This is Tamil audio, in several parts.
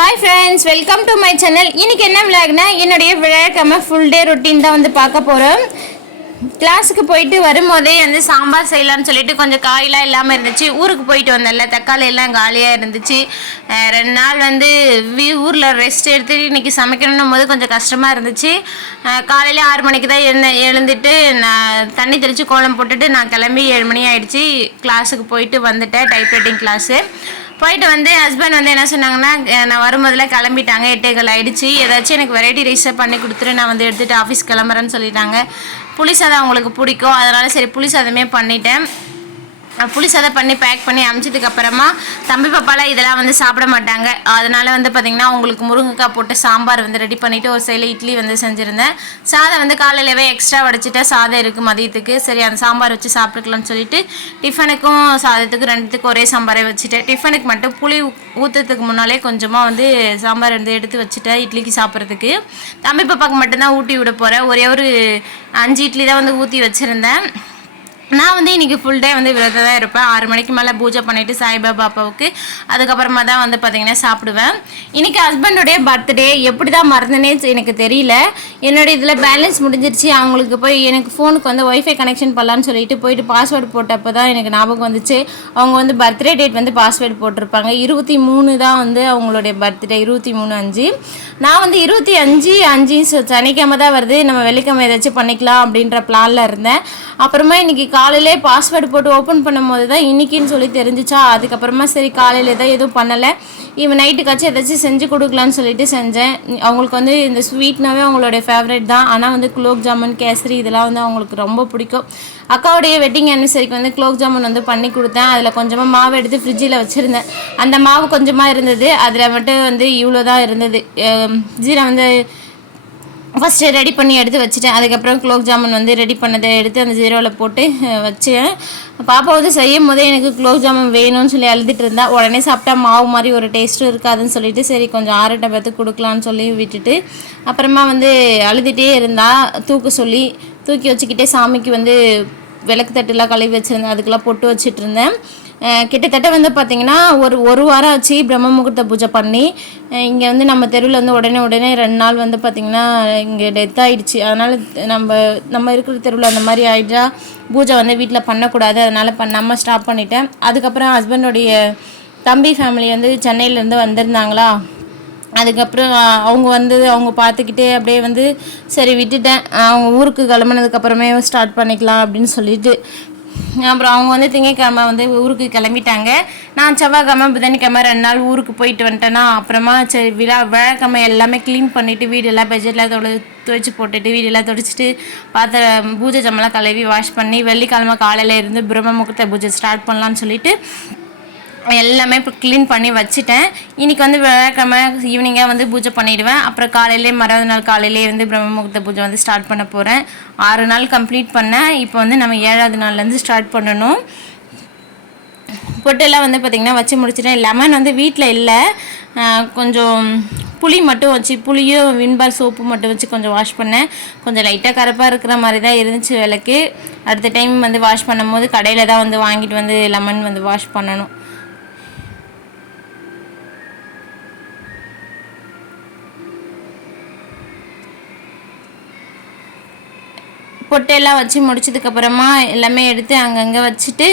Hi friends, welcome to my channel. இன்னைக்கு என்ன vlogனா என்னோட விழாக்காம full day routine தான் வந்து பார்க்க போறோம். கிளாஸ்க்கு போயிட்டு வரும்போதே வந்து சாம்பார் செய்யலாம்னு சொல்லிட்டு கொஞ்சம் காயெல்லாம் இல்லாமல் இருந்துச்சு. ஊருக்கு போயிட்டு வந்தேன்ல, தக்காளி எல்லாம் காலியாக இருந்துச்சு. 2 நாள் வந்து ஊரில் ரெஸ்ட் எடுத்துட்டு இன்றைக்கி சமைக்கணும் போது கொஞ்சம் கஷ்டமாக இருந்துச்சு. காலையில் 6 மணிக்கு தான் எழுந்துட்டு நான் தண்ணி தெளித்து கோலம் போட்டுட்டு நான் கிளம்பி 7 மணி ஆகிடுச்சி. கிளாஸுக்கு போயிட்டு வந்துட்டேன், டைப்ரைட்டிங் கிளாஸு. போயிட்டு வந்து ஹஸ்பண்ட் வந்து என்ன சொன்னாங்கன்னா, நான் வரும்போதில் கிளம்பிட்டாங்க, 8:15 ஆகிடுச்சு. ஏதாச்சும் எனக்கு வெரைட்டி ரைஸை பண்ணி கொடுத்துட்டு நான் வந்து எடுத்துகிட்டு ஆஃபீஸ் கிளம்புறேன்னு சொல்லிட்டாங்க. புளி சாதம் அவங்களுக்கு பிடிக்கும், அதனால் சரி புளி சாதமே பண்ணிட்டேன். புளி சாதம் பண்ணி பேக் பண்ணி அமிச்சதுக்கப்புறமா தம்பி பாப்பாலாம் இதெல்லாம் வந்து சாப்பிட மாட்டாங்க. அதனால் வந்து பார்த்திங்கன்னா அவங்களுக்கு முருங்கைக்காய் போட்டு சாம்பார் வந்து ரெடி பண்ணிவிட்டு ஒரு சைடில் இட்லி வந்து செஞ்சுருந்தேன். சாதம் வந்து காலையிலவே எக்ஸ்ட்ரா வடிச்சிட்டேன், சாதம் இருக்குது மதியத்துக்கு. சரி அந்த சாம்பார் வச்சு சாப்பிட்டுக்கலாம்னு சொல்லிட்டு டிஃபனுக்கும் சாதத்துக்கு ரெண்டுத்துக்கும் ஒரே சாம்பாரே வச்சுட்டேன். டிஃபனுக்கு மட்டும் புளி ஊற்றுறதுக்கு முன்னாலே கொஞ்சமாக வந்து சாம்பார் வந்து எடுத்து வச்சுட்டேன் இட்லிக்கு சாப்பிட்றதுக்கு. தம்பி பாப்பாவுக்கு மட்டும்தான் ஊட்டி விட போகிறேன். ஒரே ஒரு 5 இட்லி தான் வந்து ஊற்றி வச்சுருந்தேன். நான் வந்து இன்றைக்கி ஃபுல் டே வந்து விரதம் தான் இருப்பேன். 6 மணிக்கு மேலே பூஜை பண்ணிவிட்டு சாய்பாபா அப்பாவுக்கு அதுக்கப்புறமா தான் வந்து பார்த்திங்கன்னா சாப்பிடுவேன். இன்றைக்கி ஹஸ்பண்டோடைய பர்த்டே எப்படி தான் மறந்துனே எனக்கு தெரியல. என்னோடய இதில் பேலன்ஸ் முடிஞ்சிருச்சு. அவங்களுக்கு போய் எனக்கு ஃபோனுக்கு வந்து ஒய்ஃபை கனெக்ஷன் பண்ணலான்னு சொல்லிட்டு போயிட்டு பாஸ்வேர்டு போட்டப்போ தான் எனக்கு ஞாபகம் வந்துச்சு. அவங்க வந்து பர்த்டே டேட் வந்து பாஸ்வேர்டு போட்டிருப்பாங்க. 23 தான் வந்து அவங்களுடைய பர்த்டே, 23/5. நான் வந்து 25/5 சனிக்கிழமை தான் வருது, நம்ம வெள்ளிக்கிழமை ஏதாச்சும் பண்ணிக்கலாம் அப்படின்ற பிளானில் இருந்தேன். அப்புறமா இன்றைக்கி காலையிலே பாஸ்வேர்டு போட்டு ஓப்பன் பண்ணும்போது தான் இன்றைக்கின்னு சொல்லி தெரிஞ்சிச்சா. அதுக்கப்புறமா சரி காலையில் தான் எதுவும் பண்ணலை, இவன் நைட்டுக்காச்சும் ஏதாச்சும் செஞ்சு கொடுக்கலான்னு சொல்லிட்டு செஞ்சேன். அவங்களுக்கு வந்து இந்த ஸ்வீட்னாவே அவங்களுடைய ஃபேவரட் தான். ஆனால் வந்து குலோப் ஜாமுன், கேசரி இதெல்லாம் வந்து அவங்களுக்கு ரொம்ப பிடிக்கும். அக்காவுடைய வெட்டிங் அனிவர்சரிக்கு வந்து குலோப் ஜாமுன் வந்து பண்ணி கொடுத்தேன். அதில் கொஞ்சமாக மாவு எடுத்து ஃப்ரிட்ஜில் வச்சுருந்தேன். அந்த மாவு கொஞ்சமாக இருந்தது, அதில் மட்டும் வந்து இவ்வளோ தான் இருந்தது. ஜீரா வந்து ஃபஸ்ட்டு ரெடி பண்ணி எடுத்து வச்சுட்டேன். அதுக்கப்புறம் குலோப் ஜாமுன் வந்து ரெடி பண்ணதை எடுத்து அந்த ஜீரோவில் போட்டு வச்சேன். பாப்பா வந்து செய்யும் போதே எனக்கு குலோப் ஜாமுன் வேணும்னு சொல்லி அழுதுட்டு இருந்தா. உடனே சாப்பிட்டா மாவு மாதிரி ஒரு டேஸ்ட்டும் இருக்காதுன்னு சொல்லிட்டு சரி கொஞ்சம் ஆறுட்ட பார்த்து கொடுக்கலான்னு சொல்லி விட்டுட்டு அப்புறமா வந்து அழுதுகிட்டே இருந்தா. தூக்கி வச்சுக்கிட்டே சாமிக்கு வந்து விளக்கு தட்டுலாம் கழுவி வச்சுருந்தேன், அதுக்கெல்லாம் பொட்டு வச்சுட்டு இருந்தேன். கிட்டத்தட்ட வந்து பார்த்திங்கன்னா ஒரு வாரம் ஆச்சு பிரம்ம முகூர்த்த பூஜை பண்ணி. இங்கே வந்து நம்ம தெருவில் வந்து உடனே 2 நாள் வந்து பார்த்திங்கன்னா இங்கே டெத் ஆகிடுச்சு. அதனால் நம்ம இருக்கிற தெருவில் அந்த மாதிரி ஆகிட்டா பூஜை வந்து வீட்டில் பண்ணக்கூடாது, அதனால் பண்ணாமல் ஸ்டாப் பண்ணிட்டேன். அதுக்கப்புறம் ஹஸ்பண்டோடைய தம்பி ஃபேமிலி வந்து சென்னையிலேருந்து வந்திருந்தாங்களா. அதுக்கப்புறம் அவங்க பார்த்துக்கிட்டே அப்படியே வந்து சரி விட்டுட்டேன். அவங்க ஊருக்கு கிளம்புனதுக்கப்புறமே ஸ்டார்ட் பண்ணிக்கலாம் அப்படின்னு சொல்லிட்டு அப்புறம் அவங்க வந்து திங்கக்கிழமை வந்து ஊருக்கு கிளம்பிட்டாங்க. நான் செவ்வாய்க்கிழமை புதன்கிழமை 2 நாள் ஊருக்கு போயிட்டு வந்துட்டேன்னா அப்புறமா சரி விழாக்கிழமை எல்லாமே க்ளீன் பண்ணிவிட்டு வீடெல்லாம் பெட்ஷீட்லாம் துவைச்சி போட்டுட்டு வீடெல்லாம் துடைச்சிட்டு பூஜை ஜாமெல்லாம் கழுவி வாஷ் பண்ணி வெள்ளிக்கிழமை காலையில் இருந்து பிரம்ம முகூர்த்த பூஜை ஸ்டார்ட் பண்ணலான்னு சொல்லிட்டு எல்லாமே இப்போ க்ளீன் பண்ணி வச்சுட்டேன். இன்றைக்கி வந்து விழாக்கிழமை ஈவினிங்காக வந்து பூஜை பண்ணிவிடுவேன். அப்புறம் காலையிலே மறாவது நாள் காலையிலே வந்து பிரம்ம முகூர்த்த பூஜை வந்து ஸ்டார்ட் பண்ண போகிறேன். 6 நாள் கம்ப்ளீட் பண்ணேன். இப்போ வந்து நம்ம 7வது நாள்லேருந்து ஸ்டார்ட் பண்ணணும். பொட்டெல்லாம் வந்து பார்த்திங்கன்னா வச்சு முடிச்சிட்டேன். லெமன் வந்து வீட்டில் இல்லை, கொஞ்சம் புளி மட்டும் வச்சு புளியும் வின்பார் சோப்பு மட்டும் வச்சு கொஞ்சம் வாஷ் பண்ணேன். கொஞ்சம் லைட்டாக கருப்பாக இருக்கிற மாதிரி தான் இருந்துச்சு விளக்கு. அடுத்த டைம் வந்து வாஷ் பண்ணும் போது கடையில் தான் வந்து வாங்கிட்டு வந்து லெமன் வந்து வாஷ் பண்ணணும். பொட்டையெல்லாம் வச்சு முடிச்சதுக்கப்புறமா எல்லாமே எடுத்து அங்கங்கே வச்சுட்டு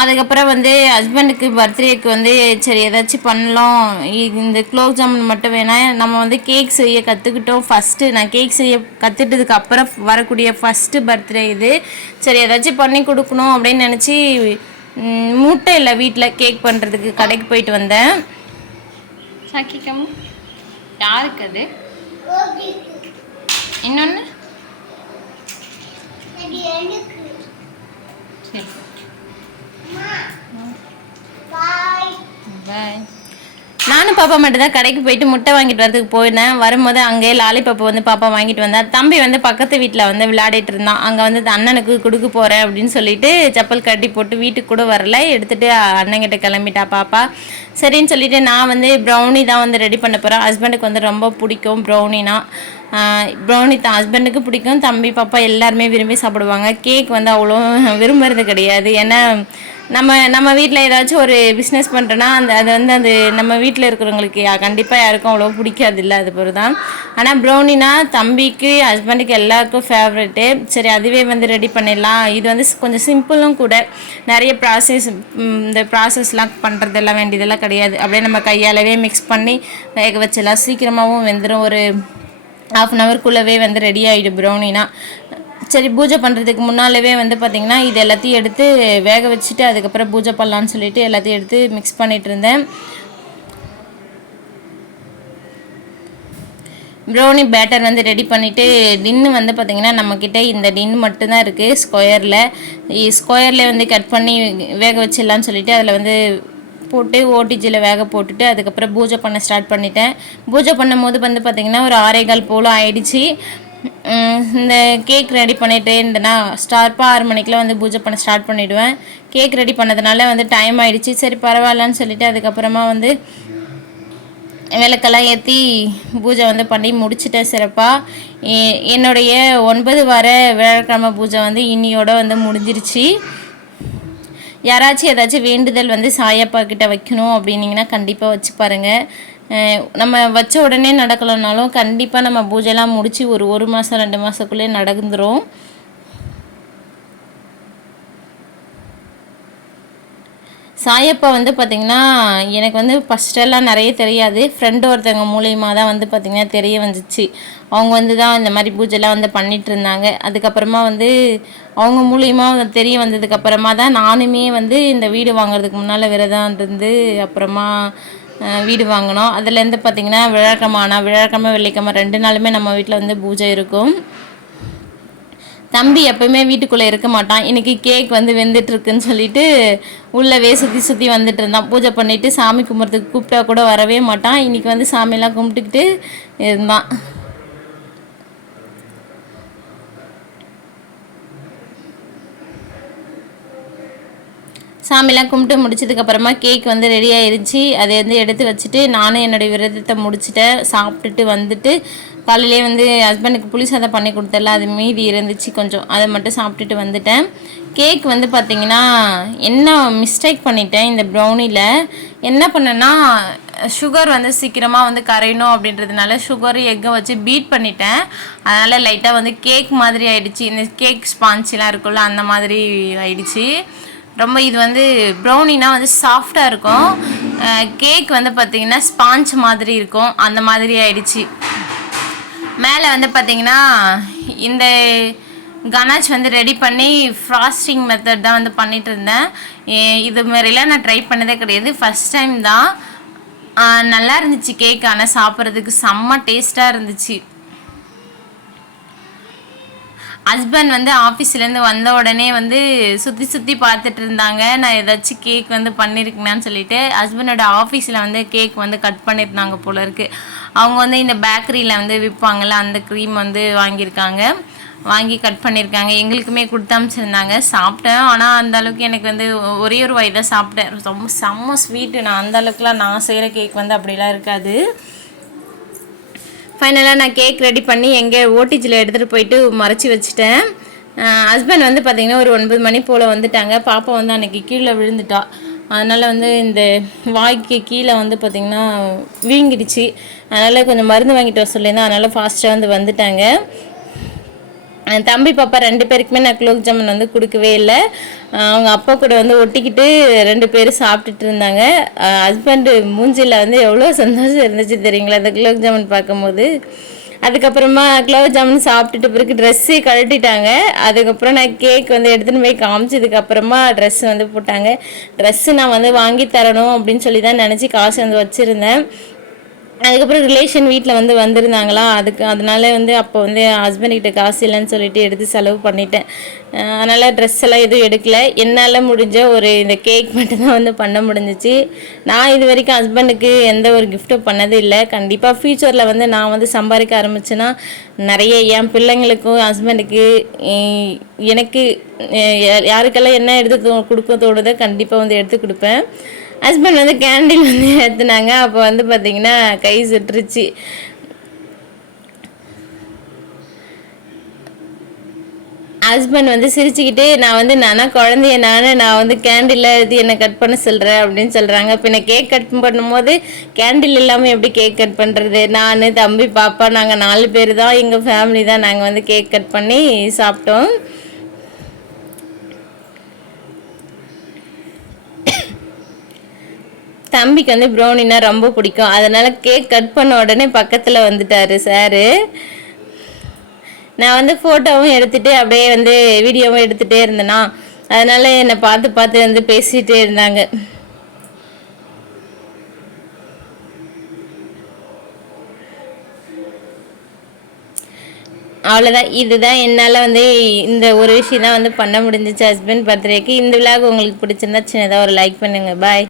அதுக்கப்புறம் வந்து ஹஸ்பண்டுக்கு பர்த்டேக்கு வந்து சரி ஏதாச்சும் பண்ணலாம். இந்த குலோப் ஜாமுன் மட்டும் வேணாம், நம்ம வந்து கேக் செய்ய கற்றுக்கிட்டோம். ஃபஸ்ட்டு நான் கேக் செய்ய கற்றுக்கிட்டதுக்கு அப்புறம் வரக்கூடிய ஃபஸ்ட்டு பர்த்டே இது. சரி ஏதாச்சும் பண்ணி கொடுக்கணும் அப்படின்னு நினச்சி மூட்டை இல்லை வீட்டில் கேக் பண்ணுறதுக்கு கடைக்கு போயிட்டு வந்தேன். சாக்கிக்கம் யாருக்கு அது இன்னொன்று பாய். நானும் பாப்பா மட்டும் தான் கடைக்கு போயிட்டு முட்டை வாங்கிட்டு வரதுக்கு போயிருந்தேன். வரும்போது அங்கேயே லாலிபாப்பை வந்து பாப்பா வாங்கிட்டு வந்தேன். தம்பி வந்து பக்கத்து வீட்டில் வந்து விளையாடிட்டு இருந்தான். அங்கே வந்து அண்ணனுக்கு கொடுக்க போகிறேன் அப்படின்னு சொல்லிட்டு செப்பல் கட்டி போட்டு வீட்டுக்கு கூட வரல, எடுத்துகிட்டு அண்ணங்கிட்ட கிளம்பிட்டா பாப்பா. சரின்னு சொல்லிட்டு நான் வந்து ப்ரௌனி தான் வந்து ரெடி பண்ண போகிறேன். ஹஸ்பண்டுக்கு வந்து ரொம்ப பிடிக்கும் ப்ரௌனினா. ப்ரௌனி தான் ஹஸ்பண்டுக்கு பிடிக்கும், தம்பி பாப்பா எல்லாருமே விரும்பி சாப்பிடுவாங்க. கேக் வந்து அவ்வளோ விரும்புறது கிடையாது. ஏன்னா நம்ம வீட்டில் ஏதாச்சும் ஒரு பிஸ்னஸ் பண்ணுறோன்னா அது வந்து அது நம்ம வீட்டில் இருக்கிறவங்களுக்கு கண்டிப்பாக யாருக்கும் அவ்வளோ பிடிக்காது இல்லை, அது பொறுத்து தான். ஆனால் ப்ரௌனினா தம்பிக்கு ஹஸ்பண்டுக்கு எல்லாருக்கும் ஃபேவரெட்டு. சரி அதுவே வந்து ரெடி பண்ணிடலாம். இது வந்து கொஞ்சம் சிம்பிளும் கூட, நிறைய இந்த ப்ராசஸ்லாம் பண்ணுறதெல்லாம் வேண்டியதெல்லாம் கிடையாது. அப்படியே நம்ம கையாலவே மிக்ஸ் பண்ணி வேக வச்சிடலாம். சீக்கிரமாகவும் வெந்துடும். ஒரு 1/2 அன் ஹவர்க்குள்ளவே வந்து ரெடி ஆகிடும் ப்ரௌனினா. சரி பூஜை பண்ணுறதுக்கு முன்னாலவே வந்து பார்த்திங்கன்னா இது எல்லாத்தையும் எடுத்து வேக வச்சுட்டு அதுக்கப்புறம் பூஜை பண்ணலான்னு சொல்லிட்டு எல்லாத்தையும் எடுத்து மிக்ஸ் பண்ணிகிட்டு இருந்தேன். ப்ரௌனி பேட்டர் வந்து ரெடி பண்ணிவிட்டு டின்னு வந்து பார்த்திங்கன்னா நம்மக்கிட்ட இந்த டின் மட்டும்தான் இருக்குது. ஸ்கொயரில் வந்து கட் பண்ணி வேக வச்சிடலான்னு சொல்லிட்டு அதில் வந்து போட்டு ஓடிஜியில் வேக போட்டுட்டு அதுக்கப்புறம் பூஜை பண்ண ஸ்டார்ட் பண்ணிட்டேன். பூஜை பண்ணும் போது வந்து பார்த்திங்கன்னா ஒரு 6:15 போல் ஆயிடுச்சு. இந்த கேக் ரெடி பண்ணிகிட்டே இருந்தேன்னா ஸ்டார்ப்பாக 6 மணிக்கெலாம் வந்து பூஜை பண்ண ஸ்டார்ட் பண்ணிவிடுவேன். கேக் ரெடி பண்ணதுனால வந்து டைம் ஆகிடுச்சு. சரி பரவாயில்லன்னு சொல்லிவிட்டு அதுக்கப்புறமா வந்து விளக்கெல்லாம் ஏற்றி பூஜை வந்து பண்ணி முடிச்சிட்டேன் சிறப்பாக. என்னுடைய 9 வார வியாழக்கிழமை பூஜை வந்து இன்னியோட வந்து முடிஞ்சிருச்சு. யாராச்சும் ஏதாச்சும் வேண்டுதல் வந்து சாயப்பா கிட்ட வைக்கணும் அப்படின்னிங்கன்னா கண்டிப்பாக வச்சு பாருங்கள். நம்ம வச்ச உடனே நடக்கலைனாலும் கண்டிப்பாக நம்ம பூஜைலாம் முடித்து ஒரு மாதம் 2 மாதத்துக்குள்ளே நடந்துடும். சாயப்பா வந்து பார்த்திங்கன்னா எனக்கு வந்து ஃபஸ்ட்டெல்லாம் நிறைய தெரியாது. ஃப்ரெண்டு ஒருத்தவங்க மூலியமாக தான் வந்து பார்த்திங்கன்னா தெரிய வந்துச்சு. அவங்க வந்து தான் இந்த மாதிரி பூஜைலாம் வந்து பண்ணிகிட்டு இருந்தாங்க. அதுக்கப்புறமா வந்து அவங்க மூலியமாக தெரிய வந்ததுக்கப்புறமா தான் நானுமே வந்து இந்த வீடு வாங்குறதுக்கு முன்னால் விரதம் இருந்து அப்புறமா வீடு வாங்கினோம். அதுலேருந்து பார்த்திங்கன்னா வியாழக்கிழமை வெள்ளிக்கிழமை 2 நாளுமே நம்ம வீட்டில் வந்து பூஜை இருக்கும். தம்பி எப்போவுமே வீட்டுக்குள்ளே இருக்க மாட்டான். இன்றைக்கி கேக் வந்து வெந்துட்டுருக்குன்னு சொல்லிட்டு உள்ளவே சுற்றி வந்துட்டு இருந்தான். பூஜை பண்ணிவிட்டு சாமி கும்பிட்றதுக்கு கூப்பிட்டா கூட வரவே மாட்டான். இன்றைக்கி வந்து சாமியெல்லாம் கும்பிட்டுக்கிட்டு இருந்தான். சாமிலாம் கும்பிட்டு முடிச்சதுக்கப்புறமா கேக் வந்து ரெடி ஆயிடுச்சு. அதை வந்து எடுத்து வச்சுட்டு நானும் என்னுடைய விரதத்தை முடிச்சுட்டேன். சாப்பிட்டுட்டு வந்துட்டு காலையிலே வந்து ஹஸ்பண்டுக்கு புளி சாதம் பண்ணி கொடுத்தல, அது மீதி இருந்துச்சு கொஞ்சம், அதை மட்டும் சாப்பிட்டுட்டு வந்துட்டேன். கேக் வந்து பார்த்திங்கன்னா என்ன மிஸ்டேக் பண்ணிட்டேன் இந்த ப்ரௌனியில். என்ன பண்ணேன்னா சுகர் வந்து சீக்கிரமாக வந்து கரையணும் அப்படின்றதுனால சுகர் எக்கை வச்சு பீட் பண்ணிட்டேன். அதனால் லைட்டாக வந்து கேக் மாதிரி ஆயிடுச்சு. இந்த கேக் ஸ்பான்ச்லாம் இருக்குல்ல அந்த மாதிரி ஆயிடுச்சு. ரொம்ப இது வந்து ப்ரௌனினா வந்து சாஃப்டாக இருக்கும். கேக் வந்து பார்த்திங்கன்னா ஸ்பாஞ்ச் மாதிரி இருக்கும். அந்த மாதிரி ஆயிடுச்சு. மேலே வந்து பார்த்திங்கன்னா இந்த கனாச் வந்து ரெடி பண்ணி ஃப்ராஸ்டிங் மெத்தட் தான் வந்து பண்ணிகிட்டு இருந்தேன். இது மாதிரிலாம் நான் ட்ரை பண்ணதே கிடையாது, ஃபஸ்ட் டைம் தான். நல்லா இருந்துச்சு கேக். ஆனால் சாப்பிட்றதுக்கு செம்ம டேஸ்ட்டாக இருந்துச்சு. ஹஸ்பண்ட் வந்து ஆஃபீஸ்லேருந்து வந்த உடனே வந்து சுற்றி பார்த்துட்டு இருந்தாங்க. நான் ஏதாச்சும் கேக் வந்து பண்ணியிருக்கேனான்னு சொல்லிட்டு ஹஸ்பண்டோட ஆஃபீஸில் வந்து கேக் வந்து கட் பண்ணியிருந்தாங்க போல இருக்குது. அவங்க வந்து இந்த பேக்கரியில் வந்து விற்பாங்கள்ல அந்த க்ரீம் வந்து வாங்கி கட் பண்ணியிருக்காங்க. எங்களுக்குமே கொடுத்து அனுப்பிச்சிருந்தாங்க. சாப்பிட்டேன். ஆனால் அந்த அளவுக்கு எனக்கு வந்து ஒரே ஒரு வாய் தான் சாப்பிட்டேன். ரொம்ப செம்ம ஸ்வீட்டு. நான் அந்த அளவுக்குலாம் நான் செய்கிற கேக் வந்து அப்படிலாம் இருக்காது. ஃபைனலாக நான் கேக் ரெடி பண்ணி எங்கே ஓடிஜியில் எடுத்துகிட்டு போயிட்டு மறைச்சி வச்சுட்டேன். ஹஸ்பண்ட் வந்து பார்த்திங்கன்னா ஒரு 9 மணி போல் வந்துட்டாங்க. பாப்பா வந்து அன்றைக்கி கீழே விழுந்துட்டா. அதனால் வந்து இந்த வாய்க்கு கீழே வந்து பார்த்திங்கன்னா வீங்கிடுச்சு. அதனால் கொஞ்சம் மருந்து வாங்கிட்டு வர சொல்லியிருந்தேன். அதனால் ஃபாஸ்ட்டாக வந்துட்டாங்க. தம்பி பாப்பா 2 பேருக்குமே நான் குலோப் ஜாமுன் வந்து கொடுக்கவே இல்லை. அவங்க அப்பா கூட வந்து ஒட்டிக்கிட்டு 2 பேரும் சாப்பிட்டுட்டு இருந்தாங்க. ஹஸ்பண்டு மூஞ்சியில் வந்து எவ்வளோ சந்தோஷம் இருந்துச்சு தெரியுங்களா அந்த குலோப் ஜாமுன் பார்க்கும்போது. அதுக்கப்புறமா குலோப் ஜாமுன் சாப்பிட்டுட்டு பிறகு ட்ரெஸ்ஸே கழட்டிட்டாங்க. அதுக்கப்புறம் நான் கேக் வந்து எடுத்துகிட்டு போய் காமிச்சதுக்கப்புறமா ட்ரெஸ் வந்து போட்டாங்க. ட்ரெஸ்ஸு நான் வந்து வாங்கி தரணும் அப்படின்னு சொல்லி தான் நினச்சி காசு வந்து வச்சுருந்தேன். அதுக்கப்புறம் ரிலேஷன் வீட்டில் வந்து வந்திருந்தாங்களா, அதனால வந்து அப்போ வந்து ஹஸ்பண்ட்கிட்ட காசு இல்லைன்னு சொல்லிட்டு எடுத்து செலவு பண்ணிட்டேன். அதனால் ட்ரெஸ் எல்லாம் எதுவும் எடுக்கலை. என்னால் முடிஞ்ச ஒரு இந்த கேக் மட்டும்தான் வந்து பண்ண முடிஞ்சிச்சு. நான் இது வரைக்கும் ஹஸ்பண்டுக்கு எந்த ஒரு கிஃப்ட்டும் பண்ணது இல்லை. கண்டிப்பாக ஃப்யூச்சரில் வந்து நான் வந்து சம்பாதிக்க ஆரம்பிச்சேன்னா நிறைய என் பிள்ளைங்களுக்கும் ஹஸ்பண்டுக்கு எனக்கு யாருக்கெல்லாம் என்ன எடுத்து கொடுக்க தோணுதோ கண்டிப்பாக வந்து எடுத்து கொடுப்பேன். ஹஸ்பண்ட் வந்து கேண்டில் வந்து ஏற்றுனாங்க. அப்போ வந்து பார்த்திங்கன்னா கை சுட்டுருச்சு. ஹஸ்பண்ட் வந்து சிரிச்சுக்கிட்டு நான் வந்து நானா குழந்தைய நான் வந்து கேண்டில் இது என்னை கட் பண்ண சொல்கிறேன் அப்படின்னு சொல்கிறாங்க. பின்ன கேக் கட் பண்ணும்போது கேண்டில் இல்லாமல் எப்படி கேக் கட் பண்ணுறது? நான், தம்பி, பாப்பா நாங்கள் 4 பேர் தான், எங்கள் ஃபேமிலி தான் நாங்கள் வந்து கேக் கட் பண்ணி சாப்பிட்டோம். தம்பிக்கு வந்து ப்ரௌனினா ரொம்ப பிடிக்கும். அதனால் கேக் கட் பண்ண உடனே பக்கத்தில் வந்துட்டார் சாரு. நான் வந்து ஃபோட்டோவும் எடுத்துகிட்டு அப்படியே வந்து வீடியோவும் எடுத்துகிட்டே இருந்தேனா, அதனால் என்னை பார்த்து வந்து பேசிகிட்டே இருந்தாங்க. அவ்வளோதான். இதுதான் என்னால் வந்து இந்த ஒரு விஷயம் தான் வந்து பண்ண முடிஞ்சிச்சு ஹஸ்பண்ட் பர்த்டேக்கு. இந்த விழாவுக்கு உங்களுக்கு பிடிச்சிருந்தா சின்னதாக ஒரு லைக் பண்ணுங்கள். பாய்.